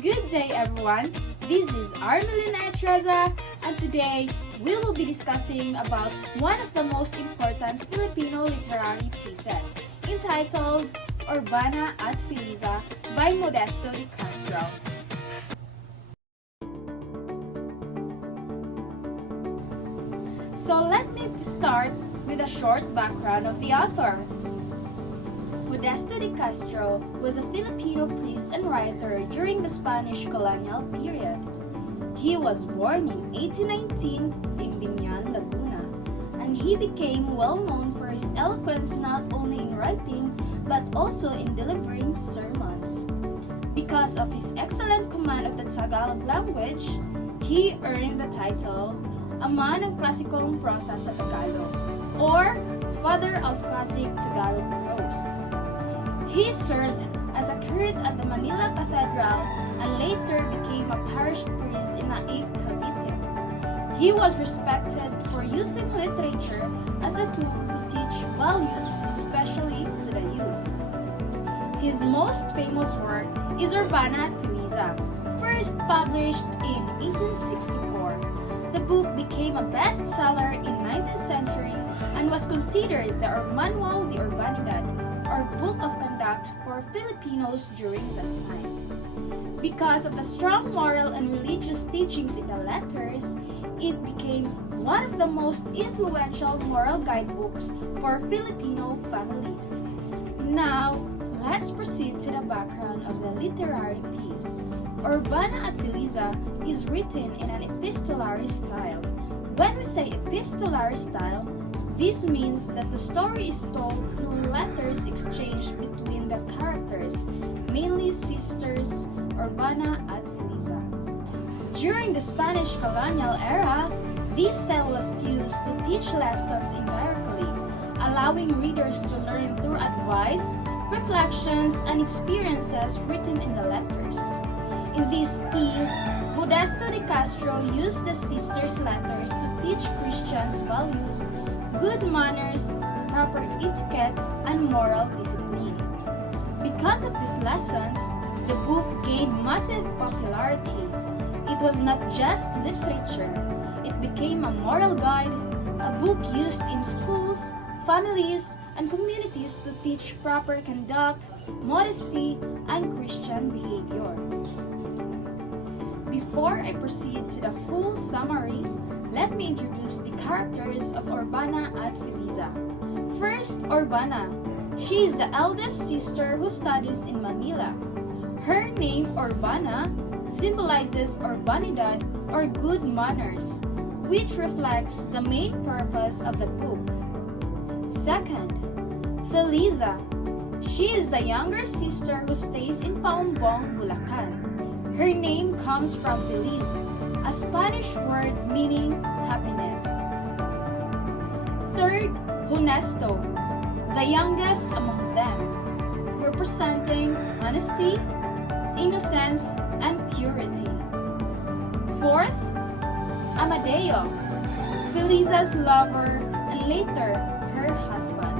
Good day everyone, this is Armelina Etraza and today we will be discussing about one of the most important Filipino literary pieces entitled Urbana at Feliza by Modesto de Castro. So let me start with a short background of the author. Modesto de Castro was a Filipino priest and writer during the Spanish colonial period. He was born in 1819 in Biñan, Laguna, and he became well known for his eloquence not only in writing but also in delivering sermons. Because of his excellent command of the Tagalog language, he earned the title Ama ng Klasikong Prosa sa Tagalog, or Father of Classic Tagalog Prose. He served as a curate at the Manila Cathedral and later became a parish priest in Naik, Cavite. He was respected for using literature as a tool to teach values, especially to the youth. His most famous work is Urbana at Feliza, first published in 1864. The book became a bestseller in 19th century and was considered the Manual de Urbanidad, or Book of Conduct for Filipinos during that time. Because of the strong moral and religious teachings in the letters, it became one of the most influential moral guidebooks for Filipino families. Now, let's proceed to the background of the literary piece. Urbana at Feliza is written in an epistolary style. When we say epistolary style, this means that the story is told through letters exchanged between the characters, mainly sisters Urbana at Feliza. During the Spanish colonial era, this style was used to teach lessons indirectly, allowing readers to learn through advice, reflections, and experiences written in the letters. In this piece, Modesto de Castro used the sisters' letters to teach Christians values, good manners, proper etiquette, and moral discipline. Because of these lessons, the book gained massive popularity. It was not just literature, it became a moral guide, a book used in schools, families, and communities to teach proper conduct, modesty, and Christian behavior. Before I proceed to the full summary, let me introduce the characters of Urbana at Feliza. First, Urbana. She is the eldest sister who studies in Manila. Her name, Urbana, symbolizes urbanidad or good manners, which reflects the main purpose of the book. Second, Feliza. She is the younger sister who stays in Paumbong, Bulacan. Her name comes from Feliz, a Spanish word meaning happiness. Third, Modesto, the youngest among them, representing honesty, innocence, and purity. Fourth, Amadeo, Feliza's lover and later her husband.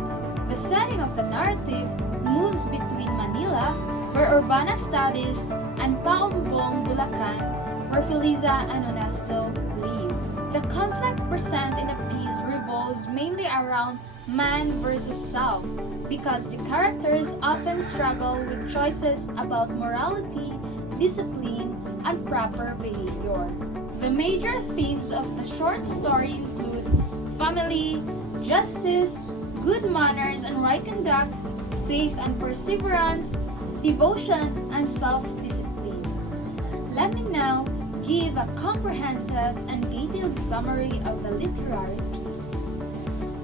The setting of the narrative moves between Manila, where Urbana studies, and Paumbong, Bulacan, where Feliza and Modesto live. The conflict present in the piece revolves mainly around man versus self, because the characters often struggle with choices about morality, discipline, and proper behavior. The major themes of the short story include family, justice, good manners and right conduct, faith and perseverance, devotion, and self-discipline. Let me now give a comprehensive and detailed summary of the literary piece.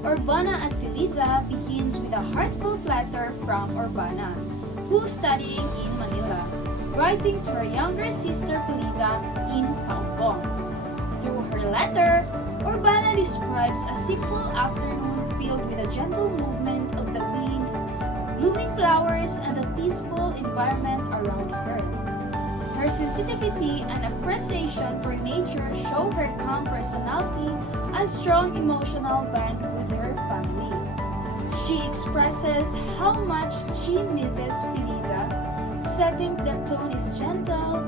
Urbana at Feliza begins with a heartfelt letter from Urbana, who's studying in Manila, writing to her younger sister Feliza in Paumbong. Through her letter, Urbana describes a simple afternoon filled with a gentle movement of the wind, blooming flowers, and a peaceful environment around her. Her sensitivity and appreciation for nature show her calm personality and strong emotional bond with her family. She expresses how much she misses Feliza, setting the tone is gentle,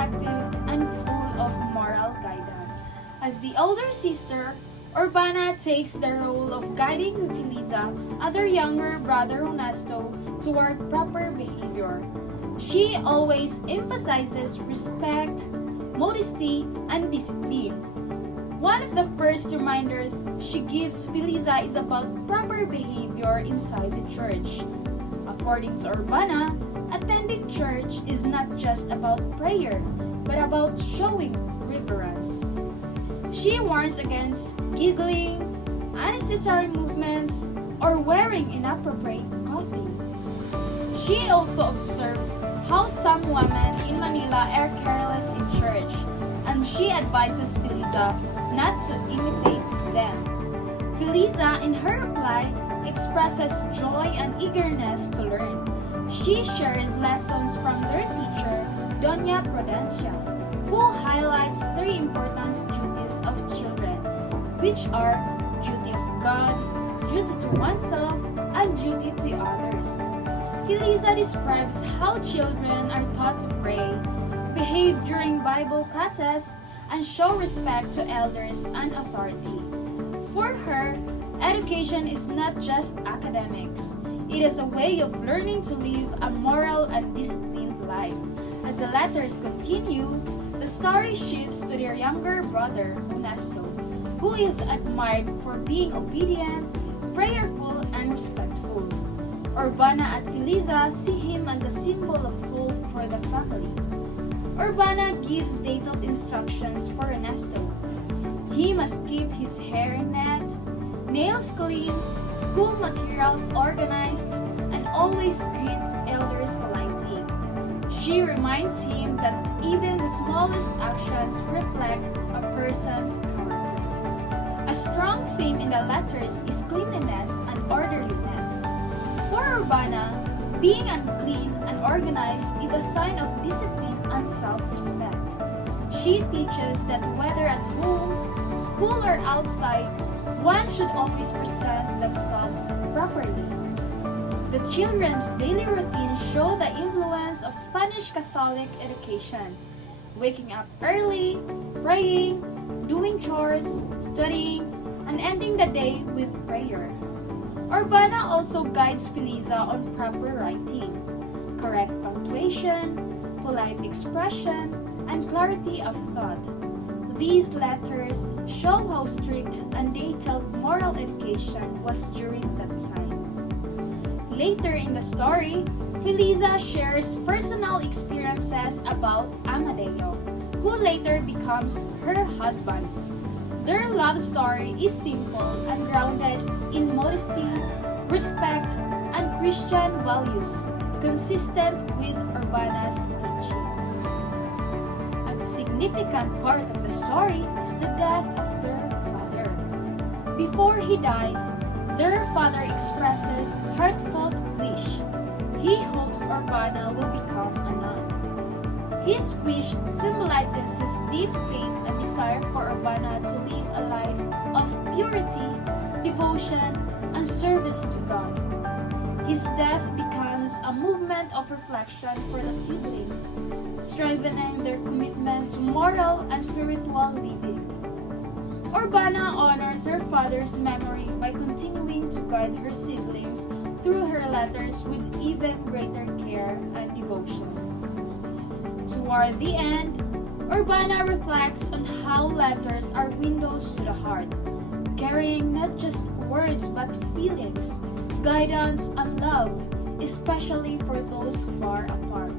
reflective, and full of moral guidance. As the older sister, Urbana takes the role of guiding Feliza and her younger brother Modesto toward proper behavior. She always emphasizes respect, modesty, and discipline. One of the first reminders she gives Feliza is about proper behavior inside the church. According to Urbana, attending church is not just about prayer, but about showing reverence. She warns against giggling, unnecessary movements, or wearing inappropriate clothing. She also observes how some women in Manila are careless in church, and she advises Feliza not to imitate them. Feliza, in her reply, expresses joy and eagerness to learn. She shares lessons from their teacher, Doña Prudencia, who highlights three important duties of children, which are duty of God, duty to oneself, and duty to others. Feliza describes how children are taught to pray, behave during Bible classes, and show respect to elders and authority. For her, education is not just academics. It is a way of learning to live a moral and disciplined life. As the letters continue, the story shifts to their younger brother, Modesto, who is admired for being obedient, prayerful, and respectful. Urbana and Feliza see him as a symbol of hope for the family. Urbana gives detailed instructions for Ernesto. He must keep his hair in net, nails clean, school materials organized, and always greet elders politely. She reminds him that even the smallest actions reflect a person's character. A strong theme in the letters is cleanliness and orderliness. For Urbana, being unclean and organized is a sign of discipline and self-respect. She teaches that whether at home, school, or outside, one should always present themselves properly. The children's daily routine show the influence of Spanish Catholic education, waking up early, praying, doing chores, studying, and ending the day with prayer. Urbana also guides Feliza on proper writing, correct punctuation, polite expression, and clarity of thought. These letters show how strict and detailed moral education was during that time. Later in the story, Feliza shares personal experiences about Amadeo, who later becomes her husband. Their love story is simple and grounded in modesty, respect, and Christian values, consistent with Urbana's teachings. A significant part of the story is the death of their father. Before he dies, their father expresses heartfelt wish. He hopes Urbana will become a nun. His wish symbolizes his deep faith and desire for Urbana to live a life of purity, devotion, and service to God. His death becomes a movement of reflection for the siblings, strengthening their commitment to moral and spiritual living. Urbana honors her father's memory by continuing to guide her siblings through her letters with even greater care and devotion. Toward the end, Urbana reflects on how letters are windows to the heart, carrying not just words but feelings, guidance, and love, especially for those far apart.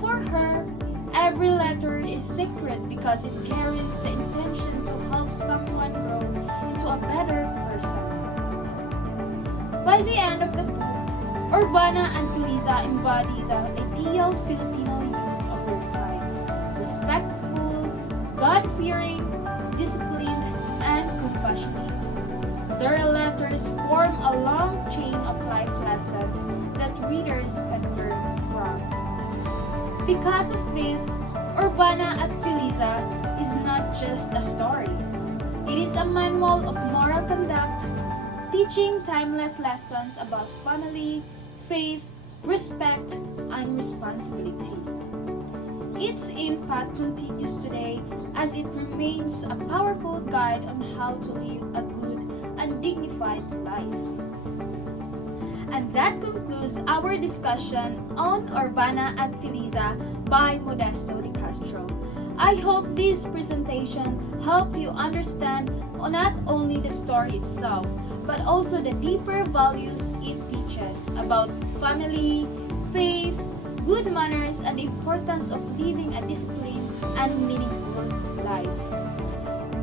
For her, every letter is sacred because it carries the intention to help someone grow into a better person. By the end of the book, Urbana and Feliza embody the ideal Filipino youth of their time: respectful, God-fearing, disciplined, and compassionate. Their letters form a long chain of life lessons that readers can learn from. Because of this, Urbana at Feliza is not just a story. It is a manual of moral conduct, teaching timeless lessons about family, faith, respect, and responsibility. Its impact continues today as it remains a powerful guide on how to live a good and dignified life. And that concludes our discussion on Urbana at Feliza by Modesto de Castro. I hope this presentation helped you understand not only the story itself, but also the deeper values it teaches about family, faith, good manners, and the importance of living a disciplined and meaningful life.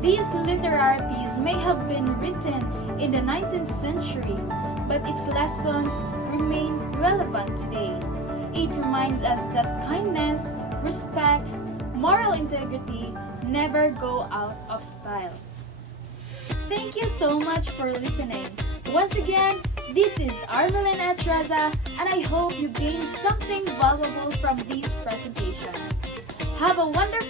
These literary pieces may have been written in the 19th century, but its lessons remain relevant today. It reminds us that kindness, respect, moral integrity never go out of style. Thank you so much for listening. Once again, this is Armelin Atraza, and I hope you gained something valuable from this presentation. Have a wonderful